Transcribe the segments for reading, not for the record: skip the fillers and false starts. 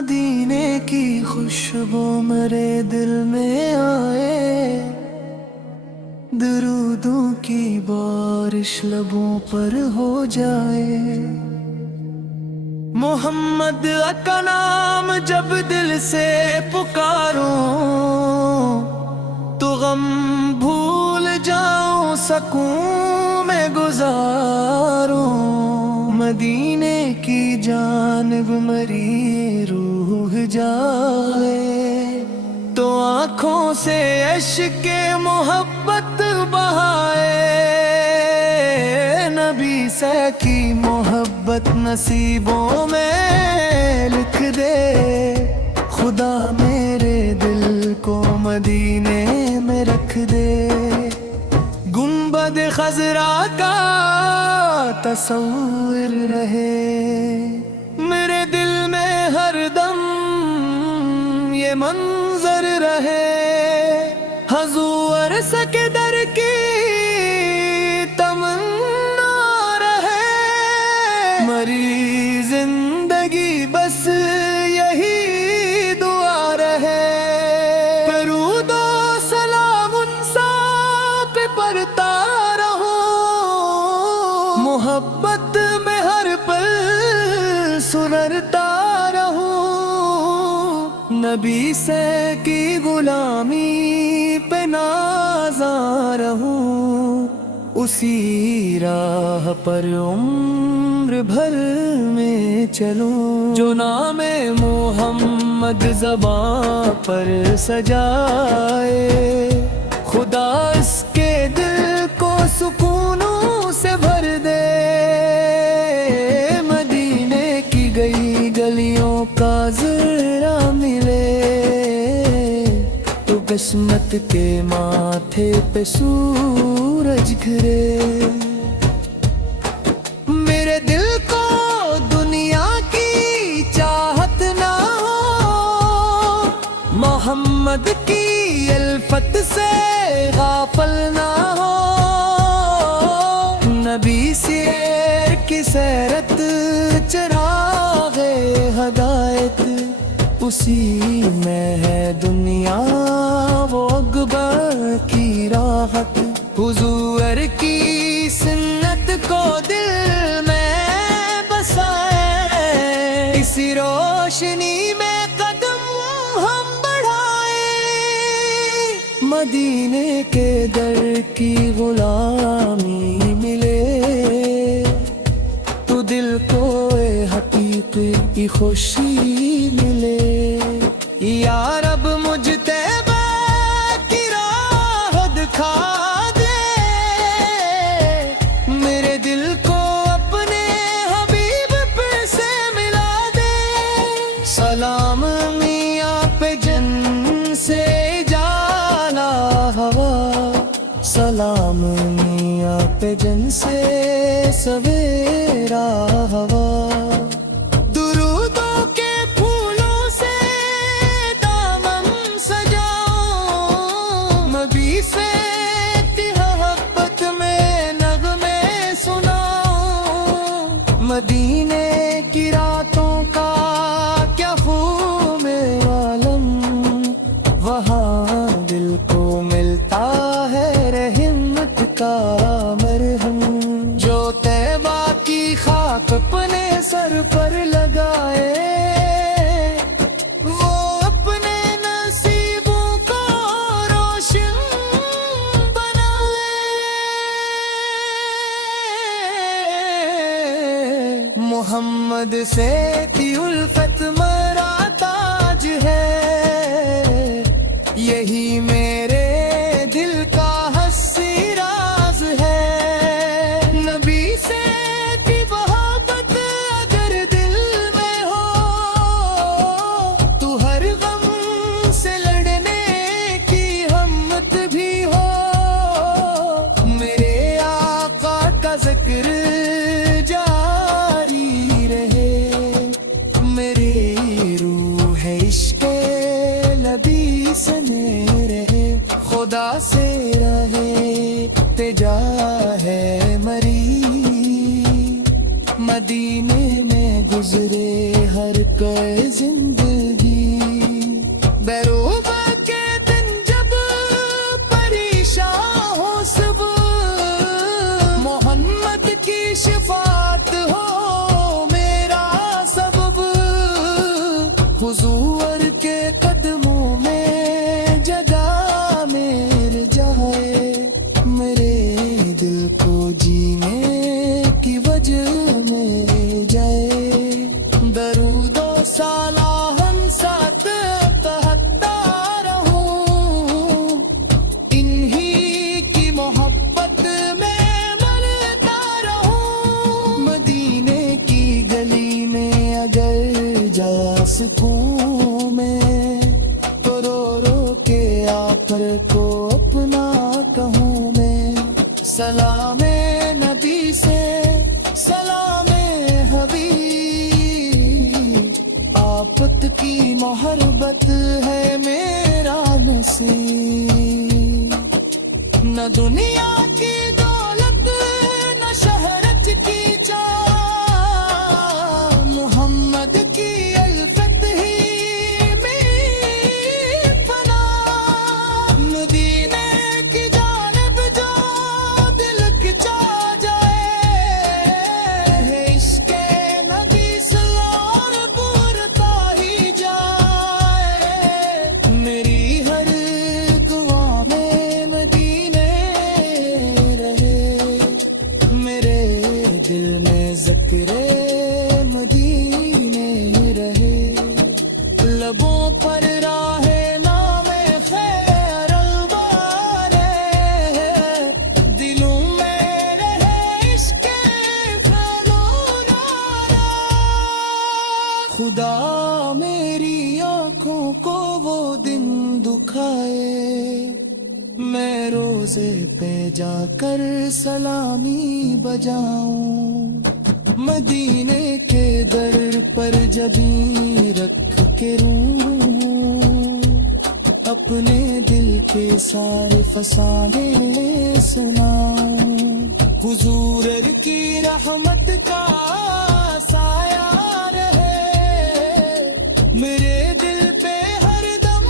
मदीने की खुशबू मेरे दिल में आए, दरूदों की बारिश लबों पर हो जाए। मोहम्मद का नाम जब दिल से पुकारो तो गम भूल जाऊं, सकूं में गुजारो। मदीने की जानिब मेरी रूह जाए तो आँखों से इश्क़ मोहब्बत बहाए। नबी से की मोहब्बत नसीबों में लिख दे, खुदा मेरे दिल को मदीने में रख दे। गुंबद खजरा का तस्वीर रहे मेरे दिल में हरदम, ये मंजर रहे। हुजूर सके दर की तमन्ना रहे, मरी जिंदगी बस यही दुआ रहे। दरूदो सलाम उन सब पे पढ़ता रहो, मोहब्बत में हर पल सुनरता रहूं। नबी से की गुलामी पे नाज़ा रहूं, उसी राह पर उम्र भर में चलूं। जो नाम मोहम्मद ज़बां पर सजाए, खुदा इसके दिल को सुकूनों से भर दे। मदीने की गई गलियों का ज़रा मिले तो किस्मत के माथे पे सूरज घिरे। मेरे दिल को दुनिया की चाहत ना हो, मोहम्मद की अल्फत से गाफिल ना हो। नबी शेर की सैरत चरागे हदायत, उसी में है दुनिया वो अकबर की राहत। हुजूर की सुन्नत को दिल में बसाए, इसी रोशनी में कदम हम बढ़ाए। मदीने के दर की गुलामी मिले तो दिल को हकीकी की खुशी मिले। या रब मुझ तैबा की राह दिखा दे, मेरे दिल को अपने हबीब पे से मिला दे। सलाम मियाँ पे जन से जाला हवा, सलाम मियाँ पे जन से सवेरा हवा। दुरूदों के फूलों से दामन सजाओ, नबी से मोहब्बत में नगमे सुनाओ। मदीने की रातों का क्या खूब आलम, वहाँ दिल को मिलता है रहमत का मरहम। जो तैबा की खाक अपने सर पर लगाए, वो अपने नसीबों को रोशन बनाए। मोहम्मद से की उल्फत मरा ताज है, यही मेरे दिल का हस्सी राज है। नबी से की मोहब्बत अगर दिल में हो तो हर गम से लड़ने की हिम्मत भी हो। मेरे आका का जिक्र जारी रहे, زندگی بیروبہ کے دن جب پریشان ہو سب محمد کی شفاعت ہو میرا سبب حضور کے قدموں میں جگہ میر جائے میرے دل کو جینے کی وجہ مل جائے درود و سلام ساتھ کہتا رہوں انہی کی محبت میں ملتا رہوں مدینے کی گلی میں اگر جا سکوں میں تو رو رو کے آقا کو اپنا کہوں میں سلام نبی سے سلام حبیب آپت کی محبت ہے میرا نصیب نہ دنیا کی دولت نہ شہرت کی چاہ محمد کی الفت ہی میں فنا مدینے کی جانب جو دل کھچا جائے عشق نبی سلام پورتا ہی جائے میری ہر دعا میں مدینے رہے میرے دل میں ذکر مدینے رہے لبوں پر راہ نام خیر البار دلوں میں رہے عشق فلونارا خدا میری آنکھوں کو وہ دن دکھائے میں روزے پہ جا کر سلامی بجاؤں مدینے کے در پر جبیں رکھ کے روں اپنے دل کے سارے فسانے سناؤں حضور کی رحمت کا سایہ رہے میرے دل پہ ہر دم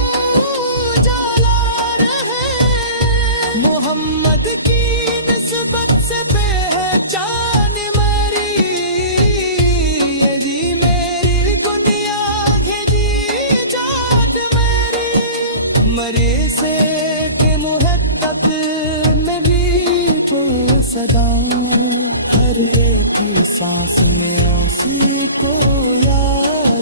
جالا رہے محمد کی نسبت سے پہچان میری یہ جی میری گناہ ہے جی جات میری مرے سے کہ محبت میں بھی تو صداؤں ہر ایک کی سانس میں اسی کو یاد